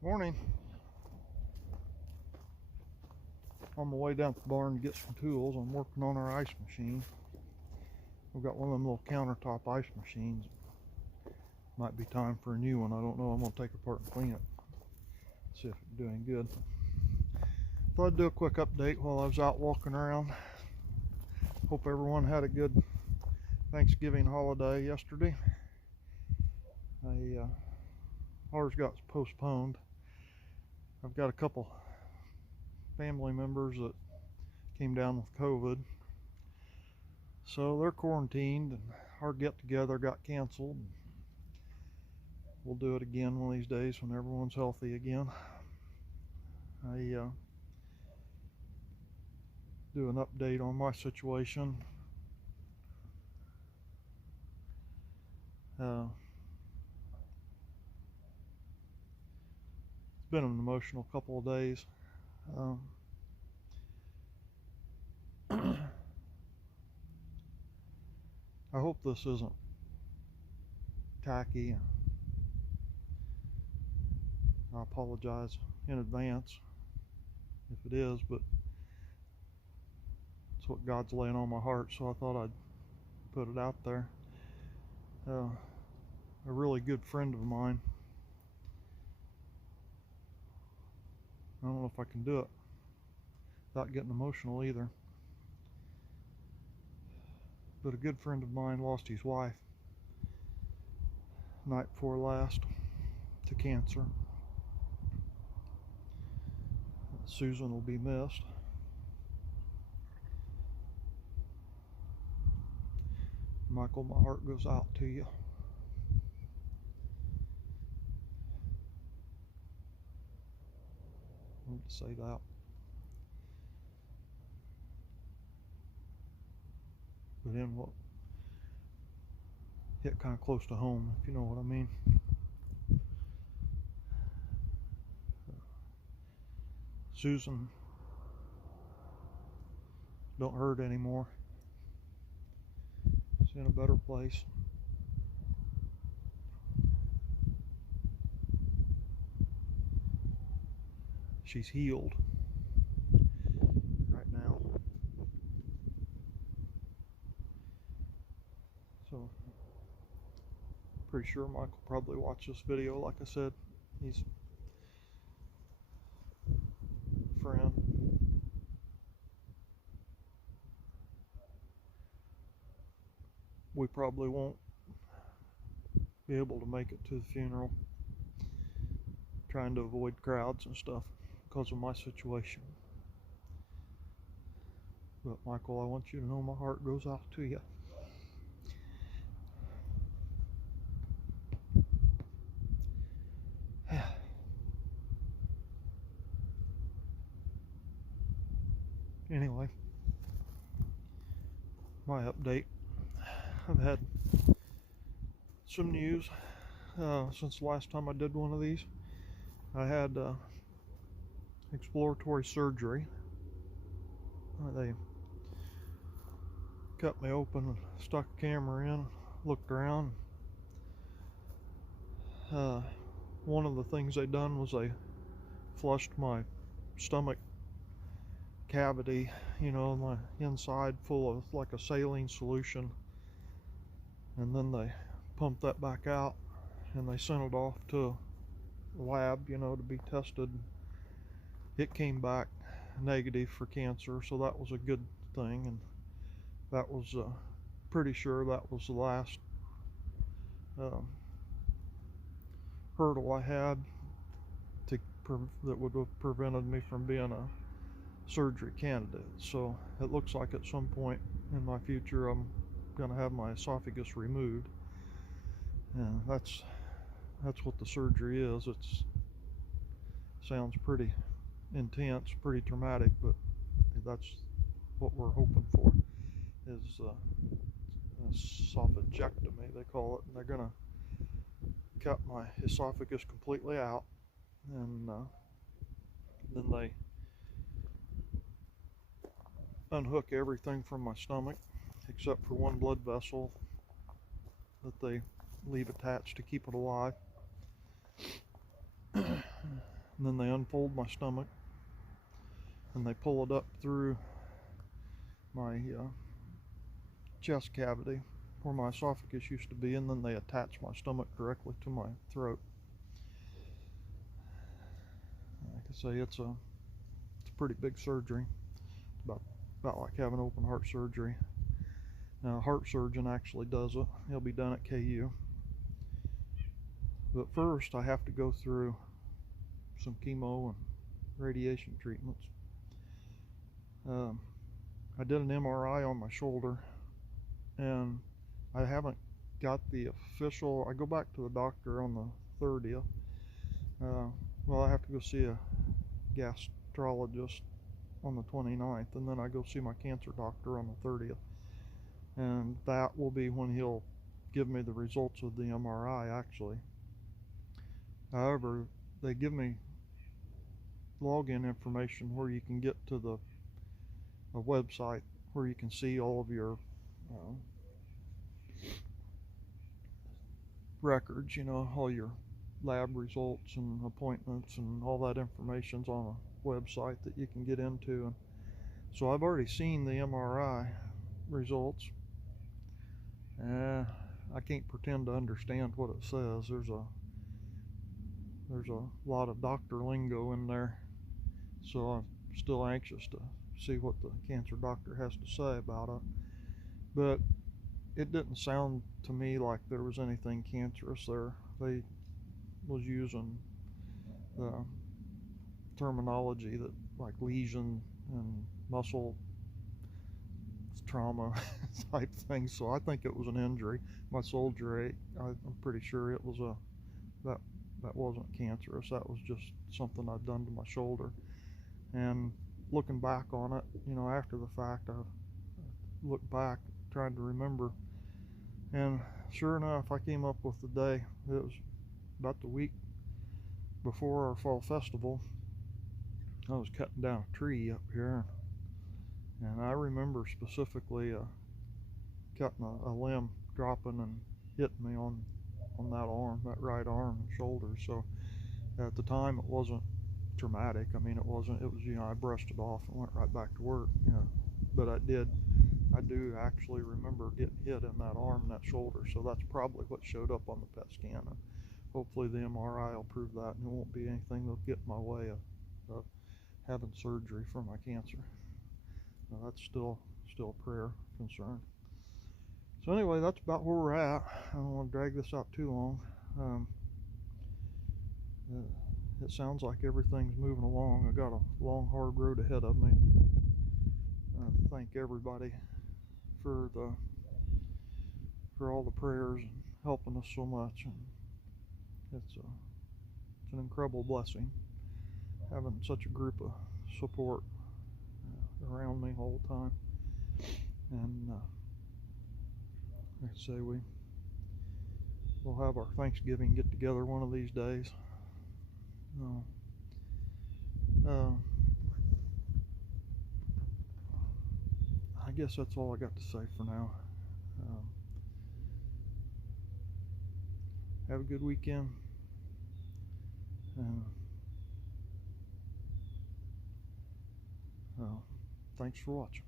Morning. On my way down to the barn to get some tools. I'm working on our ice machine. We've got one of them little countertop ice machines. Might be time for a new one. I don't know. I'm going to take it apart and clean it. See if it's doing good. Thought I'd do a quick update while I was out walking around. Hope everyone had a good Thanksgiving holiday yesterday. Ours got postponed. I've got a couple family members that came down with COVID, so they're quarantined, and our get-together got canceled. We'll do it again one of these days when everyone's healthy again. I do an update on my situation. It's been an emotional couple of days. I hope this isn't tacky. I apologize in advance if it is, but it's what God's laying on my heart, so I thought I'd put it out there. A really good friend of mine, I don't know if I can do it without getting emotional either, but a good friend of mine lost his wife night before last to cancer. Susan will be missed. Michael, my heart goes out to you. I want to say that. But then what hit kind of close to home, if you know what I mean. Susan don't hurt anymore. She's in a better place. She's healed right now. So pretty sure Mike will probably watch this video. Like I said, he's a friend. We probably won't be able to make it to the funeral, trying to avoid crowds and stuff because of my situation. But Michael, I want you to know my heart goes out to you. Anyway, my update. I've had some news since the last time I did one of these. I had exploratory surgery. They cut me open, stuck a camera in, looked around. One of the things they done was they flushed my stomach cavity, my inside full of like a saline solution, and then they pumped that back out and they sent it off to a lab, to be tested. It came back negative for cancer, so that was a good thing, and that was pretty sure that was the last hurdle I had that would have prevented me from being a surgery candidate. So it looks like at some point in my future I'm going to have my esophagus removed, and that's what the surgery is. It sounds pretty intense, pretty traumatic, but that's what we're hoping for, is esophagectomy, they call it, and they're going to cut my esophagus completely out, and then they unhook everything from my stomach except for one blood vessel that they leave attached to keep it alive. and then they unfold my stomach and they pull it up through my chest cavity where my esophagus used to be, and then they attach my stomach directly to my throat. Like I say, it's a pretty big surgery. It's about like having open heart surgery. Now, a heart surgeon actually does it. He'll be done at KU. But first, I have to go through some chemo and radiation treatments. I did an MRI on my shoulder, and I haven't got the official. I go back to the doctor on the 30th. Well, I have to go see a gastrologist on the 29th, and then I go see my cancer doctor on the 30th. And that will be when he'll give me the results of the MRI, actually. However, they give me login information where you can get to a website where you can see all of your records, all your lab results and appointments, and all that information's on a website that you can get into. And so I've already seen the MRI results. I can't pretend to understand what it says. There's a lot of doctor lingo in there, so I'm still anxious to see what the cancer doctor has to say about it. But it didn't sound to me like there was anything cancerous there. They was using the terminology that like lesion and muscle trauma type thing. So I think it was an injury. My soldier ate. I'm pretty sure it was that wasn't cancerous. That was just something I'd done to my shoulder. And looking back on it, after the fact, I looked back, tried to remember, and sure enough, I came up with the day. It was about the week before our fall festival. I was cutting down a tree up here, and I remember specifically cutting a limb, dropping and hitting me on that arm, that right arm and shoulder. So at the time, it wasn't traumatic. I mean, it was, I brushed it off and went right back to work, but I do actually remember getting hit in that arm and that shoulder. So that's probably what showed up on the PET scan. And hopefully the MRI will prove that, and it won't be anything that'll get in my way of having surgery for my cancer. Now, that's still a prayer concern. So anyway, that's about where we're at. I don't want to drag this out too long. It sounds like everything's moving along. I got a long, hard road ahead of me. Thank everybody for all the prayers and helping us so much. And it's an incredible blessing having such a group of support around me all the time. And like I say, we'll have our Thanksgiving get together one of these days. I guess that's all I got to say for now. Have a good weekend, and thanks for watching.